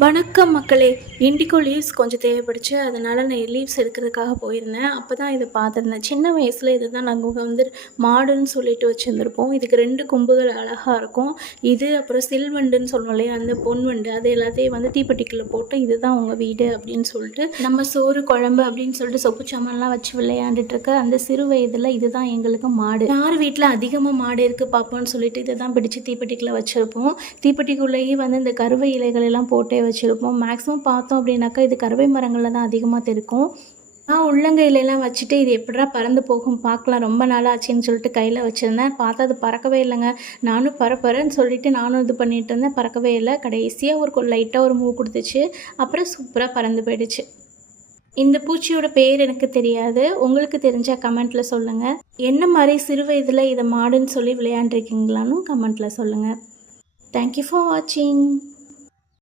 வணக்கம் மக்களே. Indigo leaves கொஞ்சம் தேவைப்படுச்சு. அதனால் நான் லீவ்ஸ் எடுக்கிறதுக்காக போயிருந்தேன். அப்போ தான் இதை பார்த்துருந்தேன். சின்ன வயசில் இது தான் நாங்கள் வந்து மாடுன்னு சொல்லிட்டு வச்சுருந்துருப்போம். இதுக்கு 2 கொம்புகள் அழகாக இருக்கும். இது அப்புறம் சில்வண்டுன்னு சொல்லுவோம் இல்லையா, அந்த பொன்வண்டு, அது எல்லாத்தையும் வந்து தீப்பெட்டிக்குள்ளே போட்டு இதுதான் உங்கள் வீடு அப்படின்னு சொல்லிட்டு நம்ம சோறு குழம்பு அப்படின்னு சொல்லிட்டு சொப்பு சாமான்லாம் வச்சு விளையாண்டுட்டு இருக்க அந்த சிறு வயதில் இதுதான் எங்களுக்கு மாடு. யார் வீட்டில் அதிகமாக மாடு இருக்குது பார்ப்போம்னு சொல்லிட்டு இதை தான் பிடிச்சி தீப்பெட்டிக்குள்ளே வச்சுருப்போம். தீப்பெட்டிக்குள்ளேயே வந்து இந்த கருவை இலைகள் எல்லாம் போட்டே வச்சுருப்போம். மேக்ஸிமம் பார்த்தோம் அப்படின்னாக்கா இது கருவை மரங்களில் தான் அதிகமாக தெரிக்கும். நான் உள்ளங்கையிலலாம் வச்சுட்டு இது எப்படிடா பறந்து போகும் பார்க்கலாம், ரொம்ப நாள் ஆச்சுன்னு சொல்லிட்டு கையில் வச்சுருந்தேன். பார்த்தா அது பறக்கவே இல்லைங்க. நானும் பறப்பறன்னு சொல்லிட்டு நானும் இது பண்ணிகிட்டு இருந்தேன், பறக்கவே இல்லை. கடைசியாக ஒரு லைட்டாக ஒரு மூவ் கொடுத்துச்சு, அப்புறம் சூப்பராக பறந்து போயிடுச்சு. இந்த பூச்சியோட பேர் எனக்கு தெரியாது, உங்களுக்கு தெரிஞ்சால் கமெண்ட்டில் சொல்லுங்கள். என்ன மாதிரி சிறு வயதில் இதை மாடுன்னு சொல்லி விளையாண்டுருக்கீங்களான்னு கமெண்ட்டில் சொல்லுங்கள். தேங்க்யூ ஃபார் வாட்சிங்.